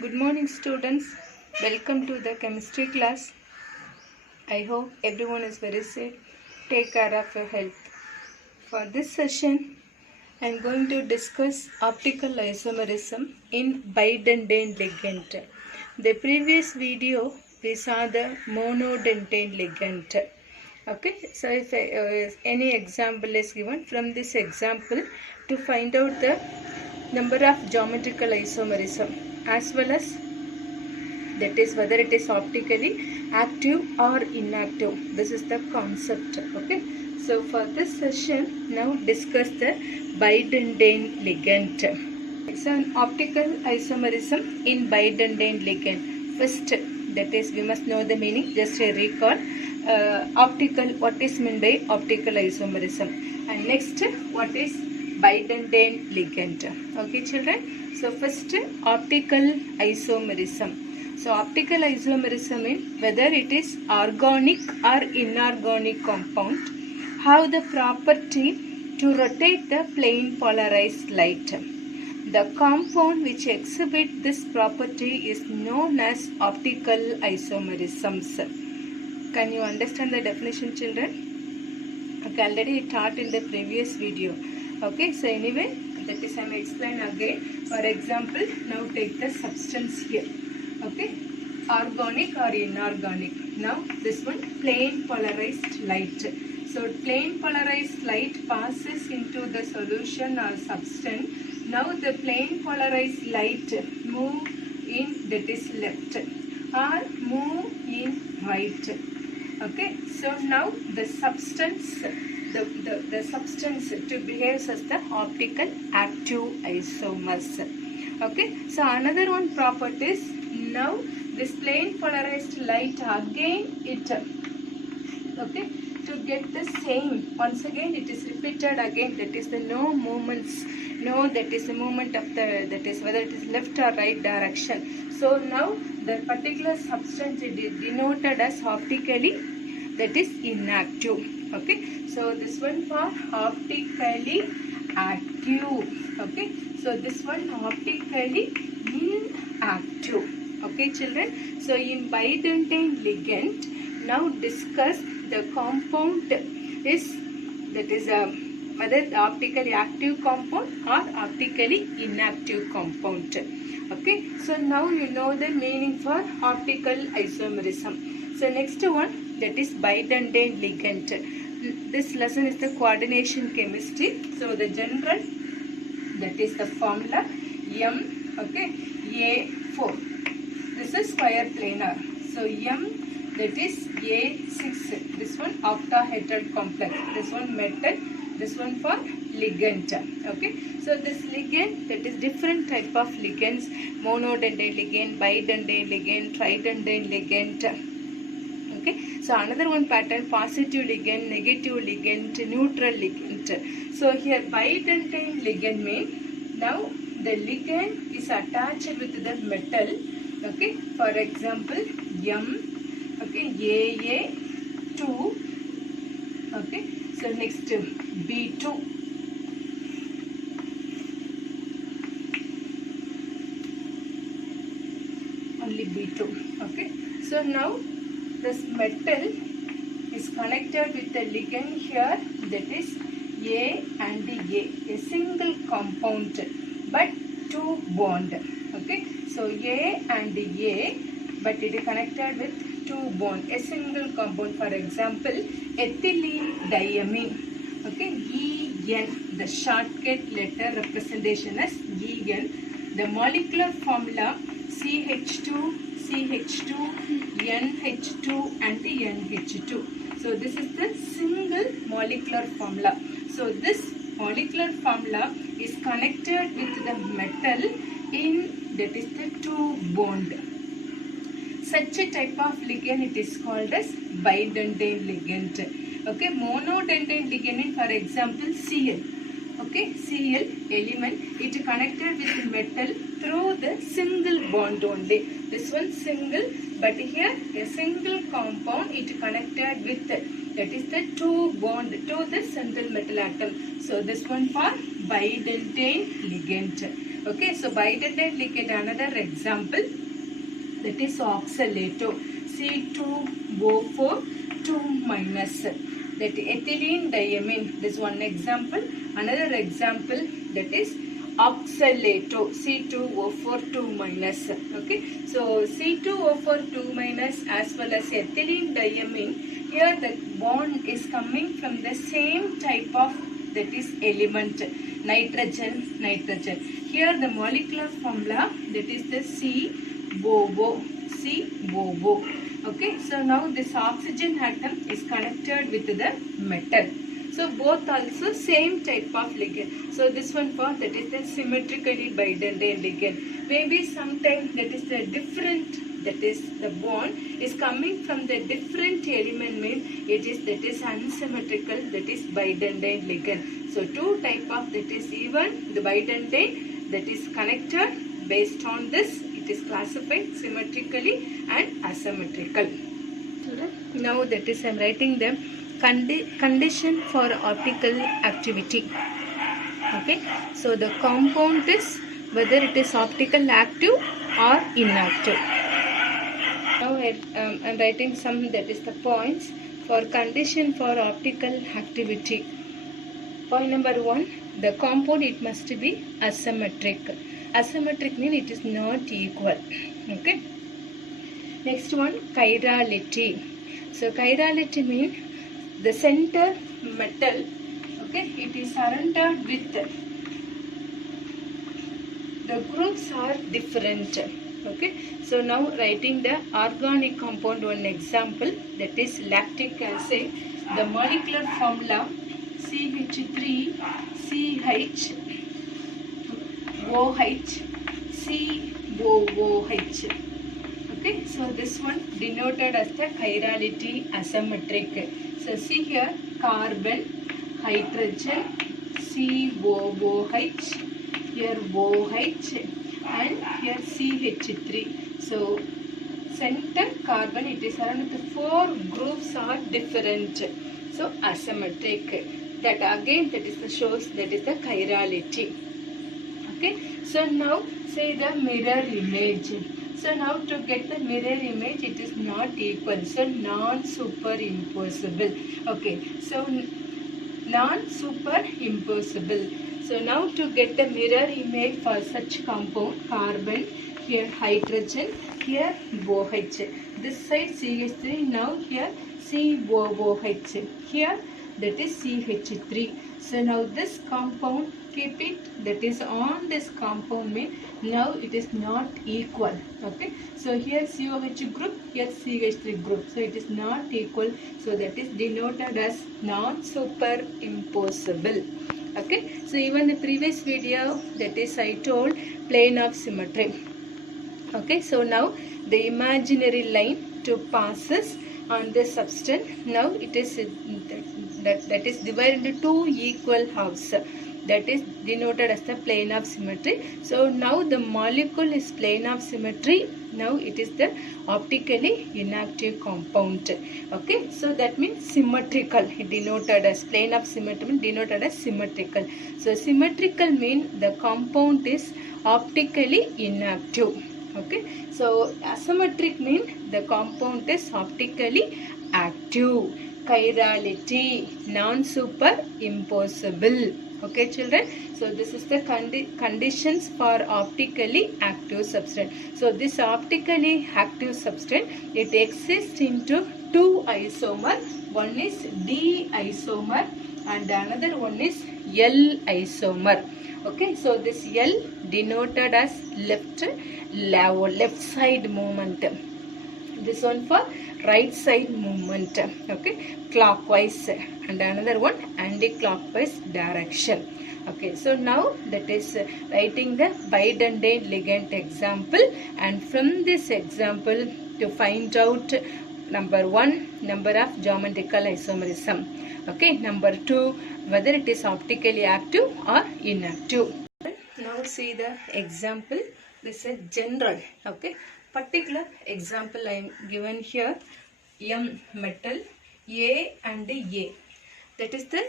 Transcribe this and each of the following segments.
Good morning students, welcome to the chemistry class. I hope everyone is very safe. Take care of your health. For this session, I am going to discuss optical isomerism in bidentate ligand. The previous video we saw the monodentate ligand. Okay, so if any example is given, from this example to find out the number of geometrical isomerism as well as that is whether it is optically active or inactive. This is the concept. Okay, so for this session now discuss the bidentate ligand. So an optical isomerism in bidentate ligand. First, that is we must know the meaning. Just a recall. Optical, what is meant by optical isomerism, and next what is bidentate ligand. Okay children, so first optical isomerism. So optical isomerism means whether it is organic or inorganic compound have the property to rotate the plane polarized light. The compound which exhibit this property is known as optical isomerisms. Can you understand the definition, children? Okay, already taught in the previous video. Okay, so anyway, that is I am explain again. For example, now take the substance here. Okay, organic or inorganic. Now this one plain polarized light. So plain polarized light passes into the solution or substance. Now the plain polarized light move in, that is left, or move in right. Okay, so now the substance, the substance to behave as the optical active isomers. Okay, so another one property is now this plane polarized light again it, okay, to get the same, once again it is repeated again, that is the no movements, no, that is the movement of the, that is whether it is left or right direction. So now the particular substance it is denoted as optically, that is inactive. Okay, so this one for optically active. Okay, so this one optically inactive. Okay children, so in bidentate ligand now discuss the compound is, that is whether the optically active compound or optically inactive compound. Okay, so now you know the meaning for optical isomerism. So next one, that is bidentate ligand. This lesson is the coordination chemistry. So the general, that is the formula M, okay, A4. This is square planar. So M, that is A6. This one octahedral complex. This one metal. This one for ligand. Okay, so this ligand, that is different type of ligands: monodentate ligand, bidentate ligand, tridentate ligand. Okay, so another one pattern: positive ligand, negative ligand, neutral ligand. So here bidentate ligand means now the ligand is attached with the metal. Okay, for example M, okay, AA2. Okay, so next B2, only B2. Okay, so now this metal is connected with the ligand here, that is A and A single compound but two bond. Okay, so A and A, but it is connected with two bond, a single compound. For example, ethylene diamine. Okay, En, the shortcut letter representation as En. The molecular formula CH2, CH2, NH2 and NH2. So this is the single molecular formula. So this molecular formula is connected with the metal in, that is the two bond. Such a type of ligand it is called as bidentate ligand. Okay, monodentate ligand, for example Cl. Okay, Cl element, it connected with metal through the single bond only. This one single, but here a single compound it connected with, that is the two bond to the central metal atom. So this one for bidentate ligand. Okay, so bidentate ligand, another example, that is oxalato, C2O4 2 minus. That ethylene diamine, this one example. Another example, that is oxalato, C2O4 2 minus. Okay, so C2O4 2 minus as well as ethylene diamine, here the bond is coming from the same type of, that is element, nitrogen, nitrogen. Here the molecular formula, that is the COO. Okay, so now this oxygen atom is connected with the metal. So both also same type of ligand. So this one for, that is the symmetrically bidentate ligand. Maybe sometimes that is the different, that is the bond is coming from the different element, means it is, that is unsymmetrical, that is bidentate ligand. So two type of, that is even the bidentate, that is connected based on this, it is classified symmetrically and asymmetrical. Now that is I am writing the condition for optical activity. Okay, so the compound is whether it is optical active or inactive. Now I am writing some, that is the points for condition for optical activity. Point number 1, the compound, it must be asymmetric. Asymmetric means it is not equal. Okay. Next one, chirality. So chirality means the center metal, okay, it is surrounded with, the groups are different. Okay. So now writing the organic compound, one example, that is lactic acid. The molecular formula CH3 CH OH COOH. Okay, so this one denoted as the chirality asymmetric. So see here, carbon, hydrogen, COOH, here OH, and here CH3. So center carbon, it is around the 4 groups are different. So asymmetric. That again, that is the shows, that is the chirality. Okay, so now say the mirror image. So now to get the mirror image, it is not equal, so non-superimposable. Okay, so non-superimposable. So now to get the mirror image for such compound, carbon, here hydrogen, here OH. This side CH3, now here COOH. Here that is CH3. So now this compound, keep it, that is on this compound mean, now it is not equal. Okay, so here COH group, here CH3 group, so it is not equal, so that is denoted as non-superimposable. Okay, so even the previous video, that is I told plane of symmetry. Okay, so now the imaginary line to passes on the substance, now it is that is divided into 2 equal halves. That is denoted as the plane of symmetry. So now the molecule is plane of symmetry. Now it is the optically inactive compound. Okay, so that means symmetrical. It denoted as plane of symmetry, denoted as symmetrical. So symmetrical means the compound is optically inactive. Okay, so asymmetric means the compound is optically active. Chirality, non-superimposable. Okay, children. So this is the conditions for optically active substance. So this optically active substance, it exists into 2 isomer. One is D isomer and another one is L isomer. Okay, so this L denoted as left side movement. This one for right side movement. Okay, clockwise, and another one anti-clockwise direction. Okay, so now that is writing the bidentate ligand example, and from this example to find out number 1, number of geometrical isomerism. Okay, number 2, whether it is optically active or inactive. Now see the example. This is a general, okay, particular example I am given here. M metal A and A, that is the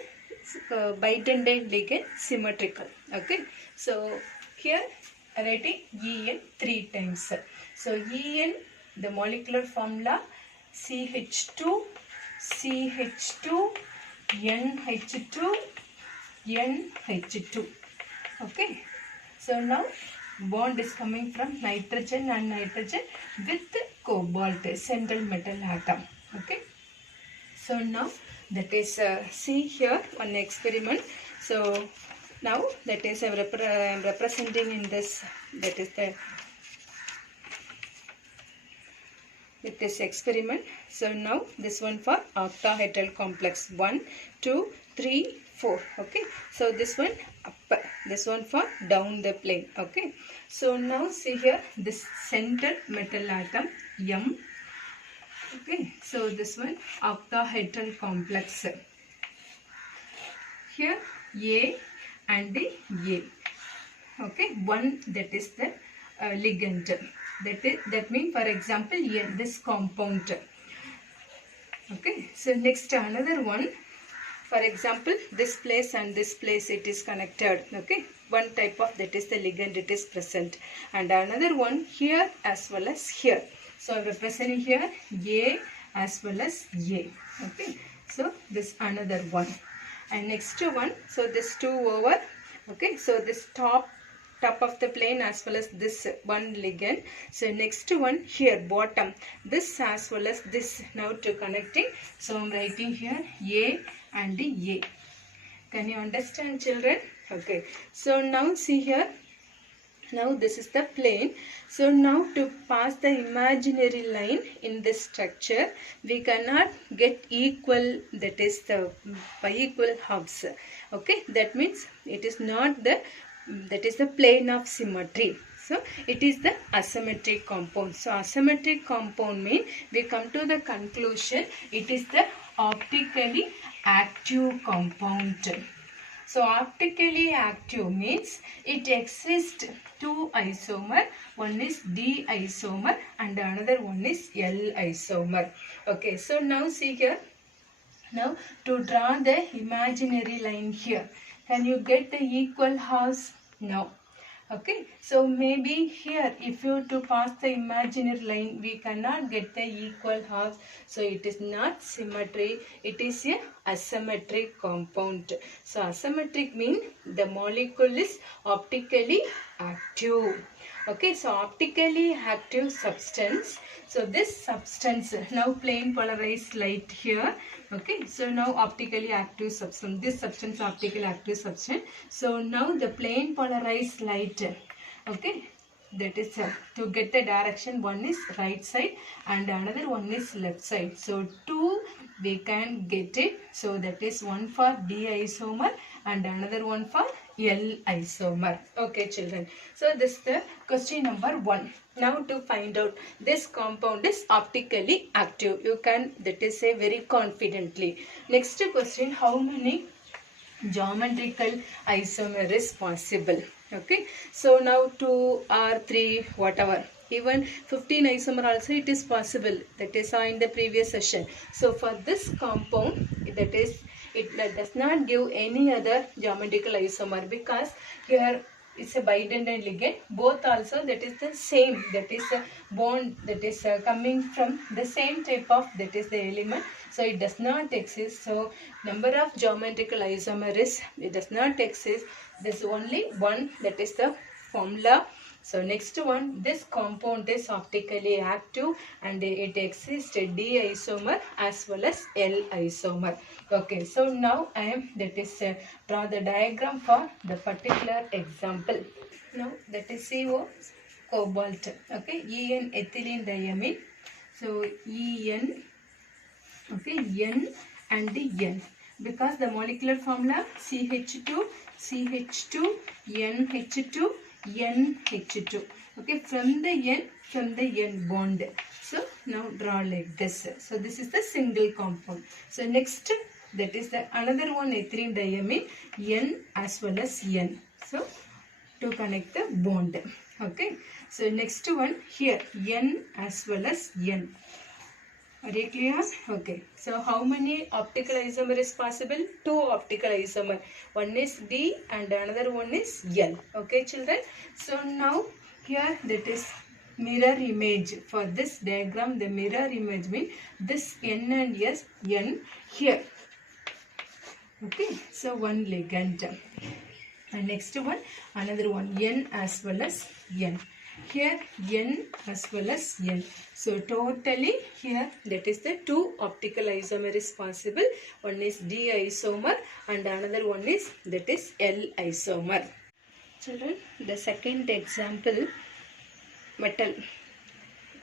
bidentate ligand symmetrical. Okay, so here writing En 3 times. So En, the molecular formula CH2, CH2, NH2, NH2. Okay. So now bond is coming from nitrogen and nitrogen with cobalt, central metal atom. Okay. So now that is see here one experiment. So now that is I am representing in this, that is the with this experiment. So now this one for octahedral complex 1, 2, 3, 4. Okay. So this one up, this one for down the plane. Okay. So now see here this central metal atom M. Okay. So this one octahedral complex. Here A and A. Okay. One, that is the ligand. That means, for example, this compound. Okay. So next another one. For example, this place and this place it is connected. Okay. One type of, that is the ligand, it is present. And another one here as well as here. So I am representing here A as well as A. Okay. So this another one. And next one, so this 2 over. Okay. So this top of the plane as well as this one ligand. So next one here bottom, this as well as this, now to connecting. So I am writing here A and A. Can you understand, children? Okay. So now see here. Now this is the plane. So now to pass the imaginary line in this structure, we cannot get equal, that is the by equal halves. Okay. That means it is not the, that is the plane of symmetry. So it is the asymmetric compound. So asymmetric compound means we come to the conclusion it is the optically active compound. So optically active means it exists 2 isomer. One is D isomer and another one is L isomer. Okay. So now see here. Now to draw the imaginary line here. Can you get the equal halves? No. Okay. So maybe here if you to pass the imaginary line, we cannot get the equal halves. So it is not symmetry. It is a asymmetric compound. So asymmetric means the molecule is optically active. Okay. So optically active substance. So this substance, now plane polarized light here. Okay. So now optically active substance. This substance optically active substance. So now the plane polarized light. Okay. That is to get the direction, one is right side and another one is left side. So 2 we can get it. So that is one for D isomer and another one for L isomer. Okay, children. So this is the question number 1. Now to find out this compound is optically active. You can, that is say very confidently. Next question, how many geometrical isomer is possible? Okay. So now 2 or 3 whatever. Even 15 isomer also it is possible. That is in the previous session. So for this compound, that is, it does not give any other geometrical isomer because here it's a bidentate ligand. Both also that is the same. That is a bond that is coming from the same type of, that is the element. So it does not exist. So number of geometrical isomer is, it does not exist. There is only one, that is the formula. So next one, this compound is optically active and it exists D isomer as well as L isomer. Okay, so now I am, that is draw the diagram for the particular example. Now that is CO cobalt. Okay, En ethylene diamine. So En, okay, N and N. Because the molecular formula CH2, CH2, NH2, NH2. Okay, from the N bond. So now draw like this. So this is the single compound. So next, that is the another one ethylene diamine, N as well as N. So to connect the bond. Okay. So next one here N as well as N. Are you clear? Okay. So how many optical isomer is possible? 2 optical isomer. One is D and another one is L. Okay, children. So now here that is mirror image. For this diagram, the mirror image means this N and S, N here. Okay. So one ligand. And next one, another one, N as well as N. Here N as well as N. So totally here that is the 2 optical isomer is possible. One is D isomer and another one is that is L isomer. Children, the second example, metal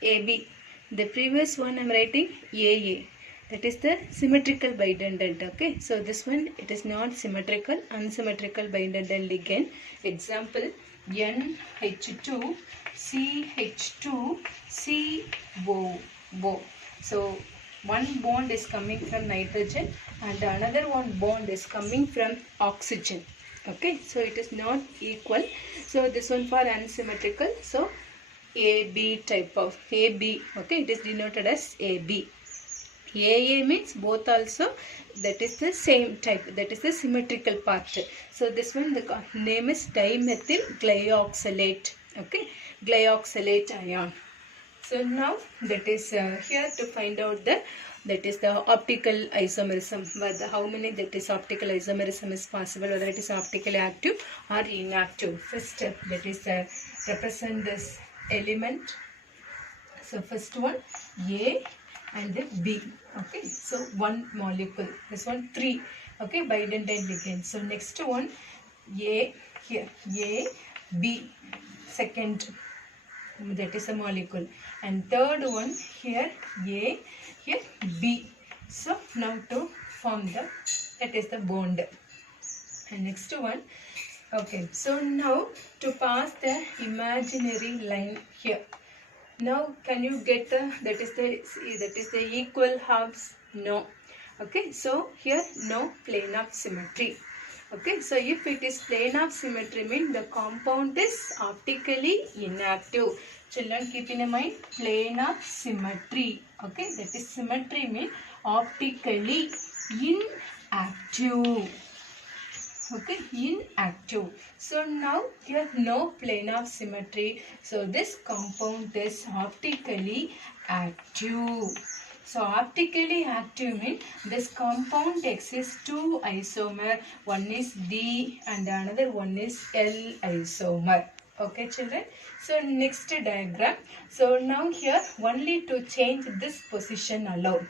AB. The previous one I am writing AA. That is the symmetrical bidentate. Okay, so this one it is not symmetrical, unsymmetrical bidentate ligand. Example, NH2 CH2 CO. So one bond is coming from nitrogen and another one bond is coming from oxygen. Okay, so it is not equal. So this one for unsymmetrical. So AB type of AB. Okay, it is denoted as AB. AA means both also, that is the same type, that is the symmetrical part. So this one the name is dimethyl glyoxylate. Okay, glyoxylate ion. So now that is here to find out that is the optical isomerism, whether how many that is optical isomerism is possible, whether it is optically active or inactive. First that is represent this element. So first one A and then B. Okay, so one molecule, this one 3. Okay, bidentate ligand. So next one A here, A, B, second, that is a molecule, and third one here A, here B. So now to form that is the bond. And next one, okay, so now to pass the imaginary line here. Now can you get that is the equal halves? No. Okay, so here no plane of symmetry. Okay, so if it is plane of symmetry means the compound is optically inactive. Children, keep in mind plane of symmetry. Okay, that is symmetry means optically inactive. Okay, inactive. So now here no plane of symmetry. So this compound is optically active. So optically active means this compound exists 2 isomer. One is D and another one is L isomer. Okay, children. So next diagram. So now here only to change this position alone.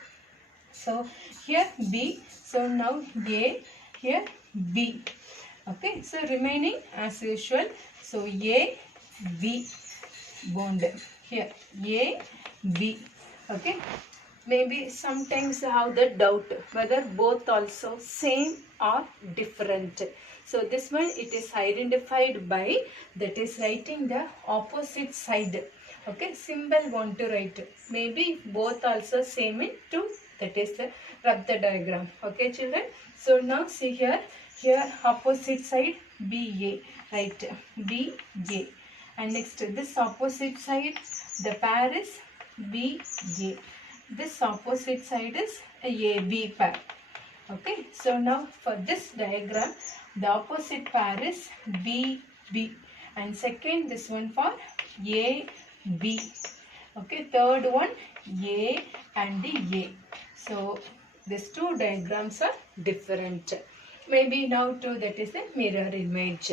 So here B. So now A, here B. Okay, so remaining as usual. So A, B bond here, A, B. Okay, maybe sometimes have the doubt whether both also same or different. So this one it is identified by that is writing the opposite side. Okay, symbol want to write. Maybe both also same in 2. That is the rub the diagram. Okay, children. So now see here. Here opposite side BA, right, BA, and next this opposite side the pair is BA, this opposite side is AB pair. Okay, so now for this diagram the opposite pair is BB and second this one for AB. Okay, third one A and A. So these 2 diagrams are different. Maybe now to that is the mirror image.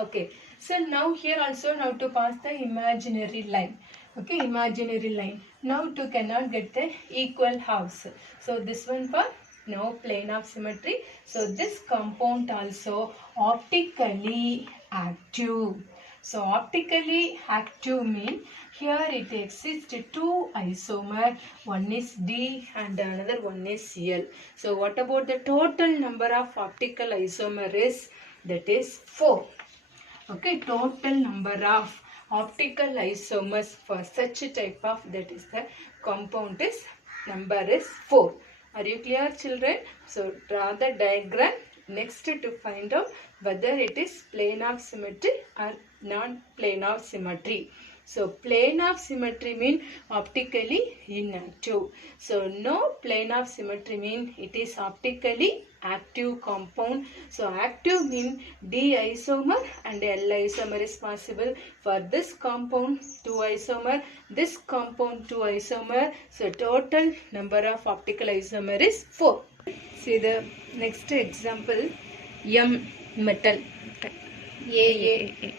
Okay, so now here also now to pass the imaginary line. Okay, imaginary line. Now to cannot get the equal halves. So this one for no plane of symmetry. So this compound also optically active. So optically active means here it exists 2 isomer. One is D and another one is L. So what about the total number of optical isomer is? That is 4. Okay, total number of optical isomers for such a type of that is the compound is number is 4. Are you clear, children? So draw the diagram next to find out whether it is plane of symmetry or non-plane of symmetry. So plane of symmetry mean optically inactive. So no plane of symmetry mean it is optically active compound. So active mean D isomer and L isomer is possible. For this compound 2 isomer, this compound 2 isomer. So total number of optical isomer is 4. See the next example, M metal, A.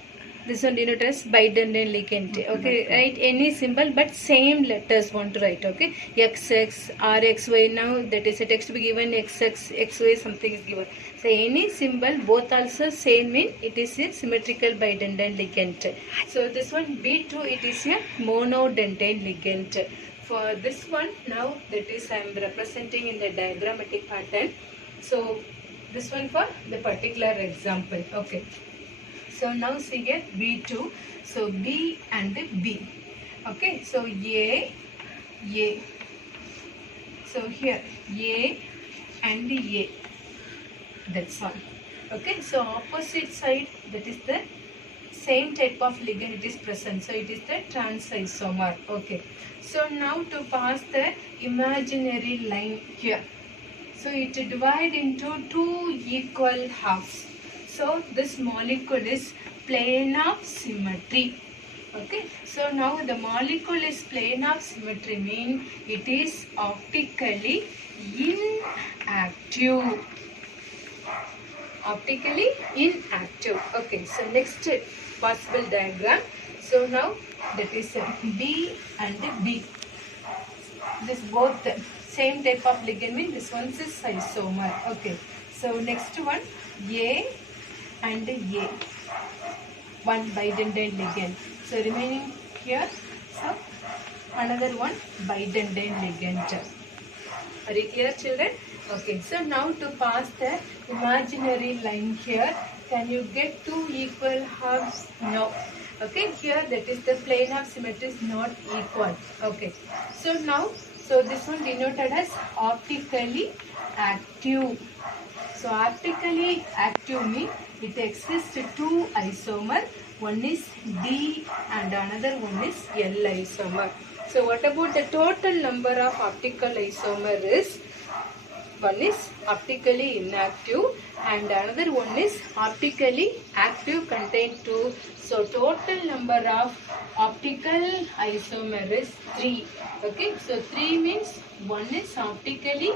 This one denoted as Bidentate ligand. Okay, write any symbol but same letters want to write. Okay, XX, RXY. Now that is a text to be given XX, XY something is given. So any symbol both also same mean it is a symmetrical bidentate ligand. So this one B2 it is a monodentate ligand. For this one now that is I am representing in the diagrammatic pattern. So this one for the particular example. Okay. So now see here B2. So B and B. Okay. So A. So here A and A. That's all. Okay. So opposite side that is the same type of ligand it is present. So it is the trans isomer. Okay. So now to pass the imaginary line here. So it divide into two equal halves. So this molecule is plane of symmetry. Okay. So now the molecule is plane of symmetry mean it is optically inactive. Optically inactive. Okay. So next possible diagram. So now that is B and B. This both same type of ligand mean this one is isomer. Okay. So next one A and A. One bidentate ligand. So remaining here. So another one bidentate ligand. Are you clear, children? Okay. So now to pass the imaginary line here. Can you get two equal halves? No. Okay. Here that is the plane of symmetry is not equal. Okay. So now so this one denoted as optically active. So optically active means it exists two isomer. One is D and another one is L isomer. So what about the total number of optical isomer is? One is optically inactive and another one is optically active contain 2. So total number of optical isomer is 3. Okay. So 3 means one is optically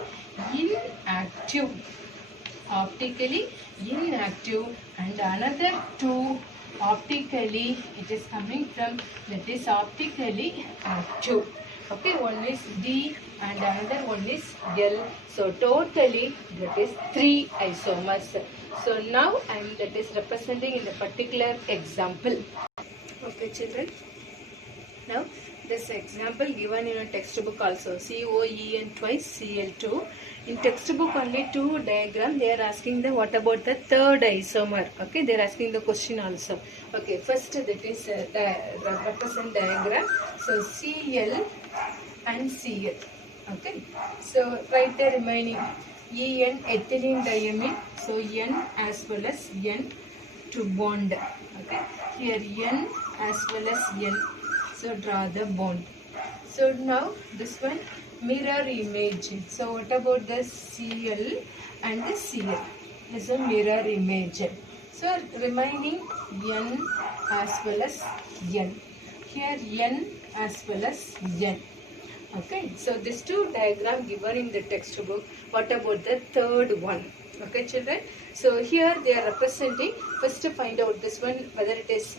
inactive. Optically inactive and another 2 optically it is coming from that is optically active. Okay, one is D and another one is L. So totally that is 3 isomers. So now I am that is representing in the particular example. Okay, children. Now this example given in a textbook also, COEN twice Cl2. In textbook only 2 diagram they are asking the what about the third isomer. Okay, they are asking the question also. Okay, first that is represent diagram. So Cl and Cl. Okay, so write the remaining En ethylene diamine. So N as well as N to bond. Okay, here N as well as N. So draw the bond. So now this one mirror image. So what about the Cl and the Cl? This is a mirror image. So remaining N as well as N. Here N as well as N. Okay. So these two diagram given in the textbook. What about the third one? Okay, children. So here they are representing. First to find out this one whether it is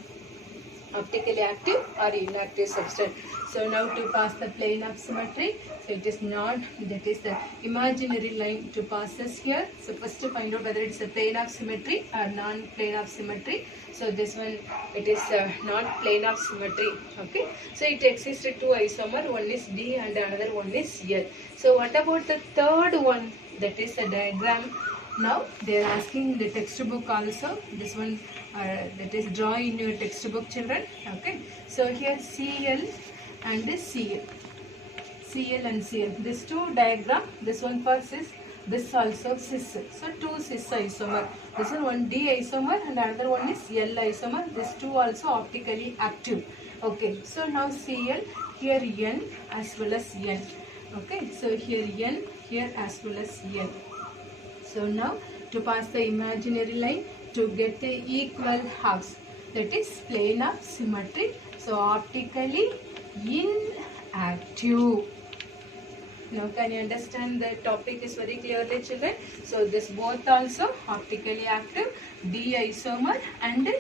optically active or inactive substance. So now to pass the plane of symmetry, so it is not, that is the imaginary line to pass this here. So first to find out whether it is a plane of symmetry or non-plane of symmetry. So this one it is not plane of symmetry. Okay. So it exists two isomer, one is D and another one is L. So what about the third one? That is a diagram. Now they are asking the textbook also. This one that is draw in your textbook, children. Okay. So here Cl and this Cl. Cl and Cl. This two diagram. This one for cis. This also cis. So two cis isomer. This one D isomer and another one is L isomer. This two also optically active. Okay, so now Cl, here N as well as N. Okay, so here N, here as well as N. So now to pass the imaginary line to get the equal halves, that is plane of symmetry. So optically inactive. Now can you understand the topic is very clearly, children? So this both also optically active, D isomer and L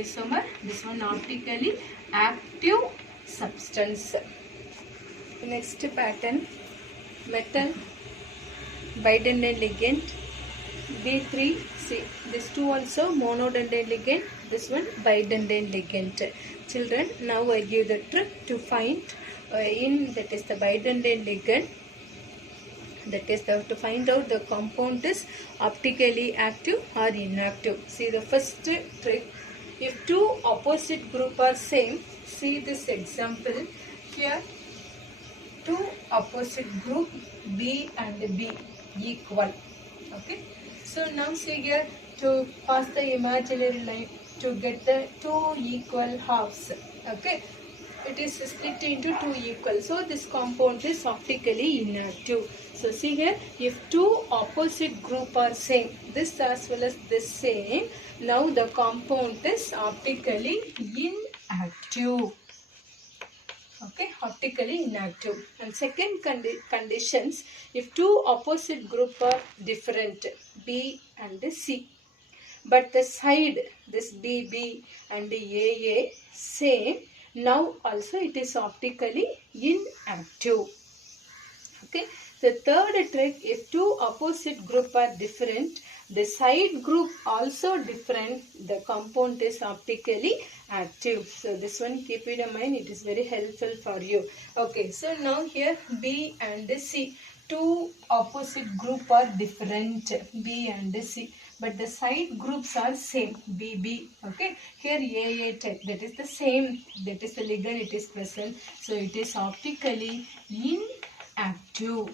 isomer. This one optically active substance. Next pattern, metal, bidentate ligand, B3, C. This two also monodentate ligand, this one bidentate ligand. Children, now I give the trick to find that is the bidentate ligand. That is to find out the compound is optically active or inactive. See the first trick. If two opposite group are same, see this example here. Two opposite group B and B equal. Okay. So now see here, to pass the imaginary line to get the two equal halves. Okay. It is split into two equal. So this compound is optically inactive. So see here, if two opposite group are same, this as well as this same, now the compound is optically inactive. Okay, optically inactive. And second conditions, if two opposite group are different, B and C, but the side, this BB and AA same, now also it is optically inactive. Okay. The third trick, if two opposite group are different, the side group also different, the compound is optically active. So this one keep it in mind, it is very helpful for you. Okay, so now here B and C, two opposite group are different, B and C, but the side groups are same, BB. Okay, here AA type, that is the same, that is the ligand, it is present, so it is optically inactive.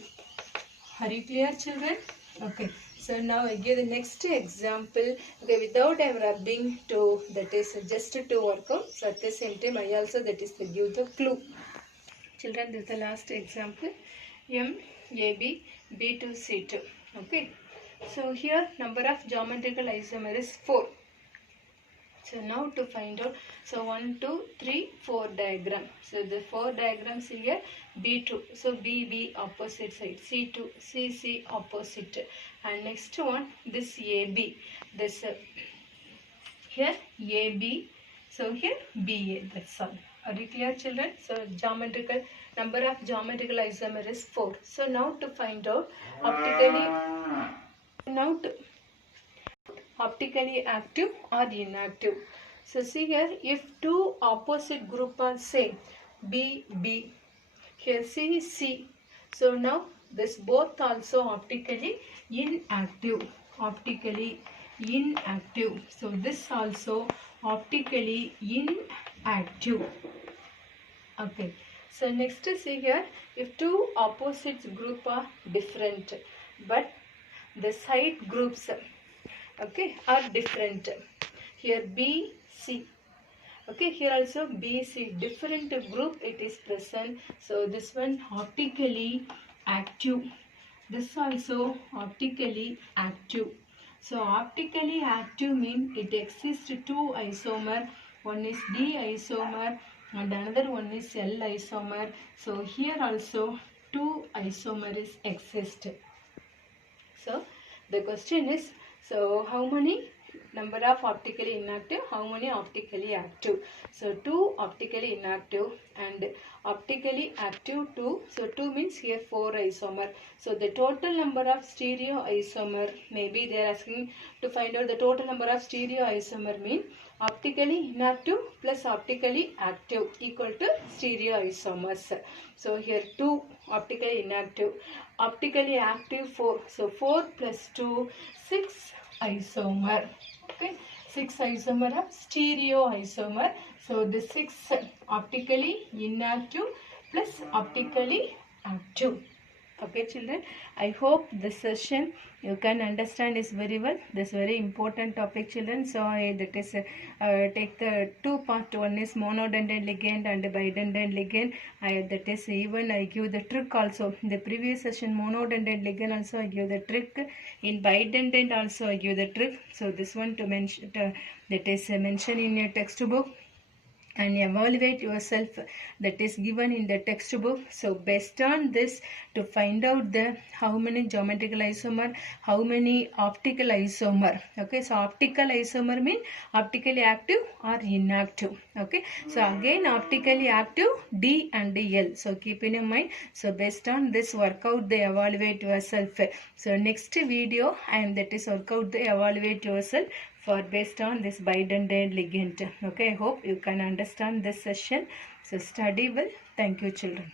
Are you clear, children? Okay, so now I give the next example. Okay, without I am rubbing to, that is just to work out. So at the same time I also that is to give the clue. Children, this is the last example. M, AB, B2, C2. Okay, so here number of geometrical isomer is 4. So now to find out, so 1, 2, 3, 4 diagram. So the 4 diagrams here, B2, so BB opposite side, C2, CC opposite, and next one, this AB, this here AB, so here BA, that's all. Are you clear, children? So geometrical, number of geometrical isomer is 4. So now to find out optically active or inactive. So see here, if two opposite group are same, B, B, here C, C. So now this both also optically inactive, So this also optically inactive. Okay. So next see here, if two opposites group are different, but the side groups, okay, are different. Here B, C. Okay, here also B, C, different group it is present. So this one optically active. This also optically active. So optically active means it exists two isomer. One is D isomer and another one is L isomer. So here also two isomers exist. So the question is, so how many number of optically inactive, how many optically active? So 2 optically inactive and optically active 2. So 2 means here 4 isomer. So the total number of stereo isomer, maybe they are asking to find out the total number of stereo isomer, mean optically inactive plus optically active equal to stereo isomers. So here 2 optically inactive, optically active 4. So 4 plus 2, 6 isomer. Okay, 6 isomer of stereo isomer. So the 6 optically inactive plus optically active. Okay children, I hope this session you can understand is very well. This very important topic children. So that is take the two part. One is monodended ligand and bidentate ligand. That is even I give the trick also. In the previous session monodended ligand also I give the trick. In bidentate also I give the trick. So this one to mention that is mentioned in your textbook. And evaluate yourself, that is given in the textbook. So based on this, to find out the how many geometrical isomer, how many optical isomer. Okay, so optical isomer mean optically active or inactive. Okay, so again optically active D and L. So keep in your mind. So based on this, work out the evaluate yourself. So next video, and that is work out the evaluate yourself for based on this bidentate ligand. Okay, I hope you can understand this session. So study well. Thank you children.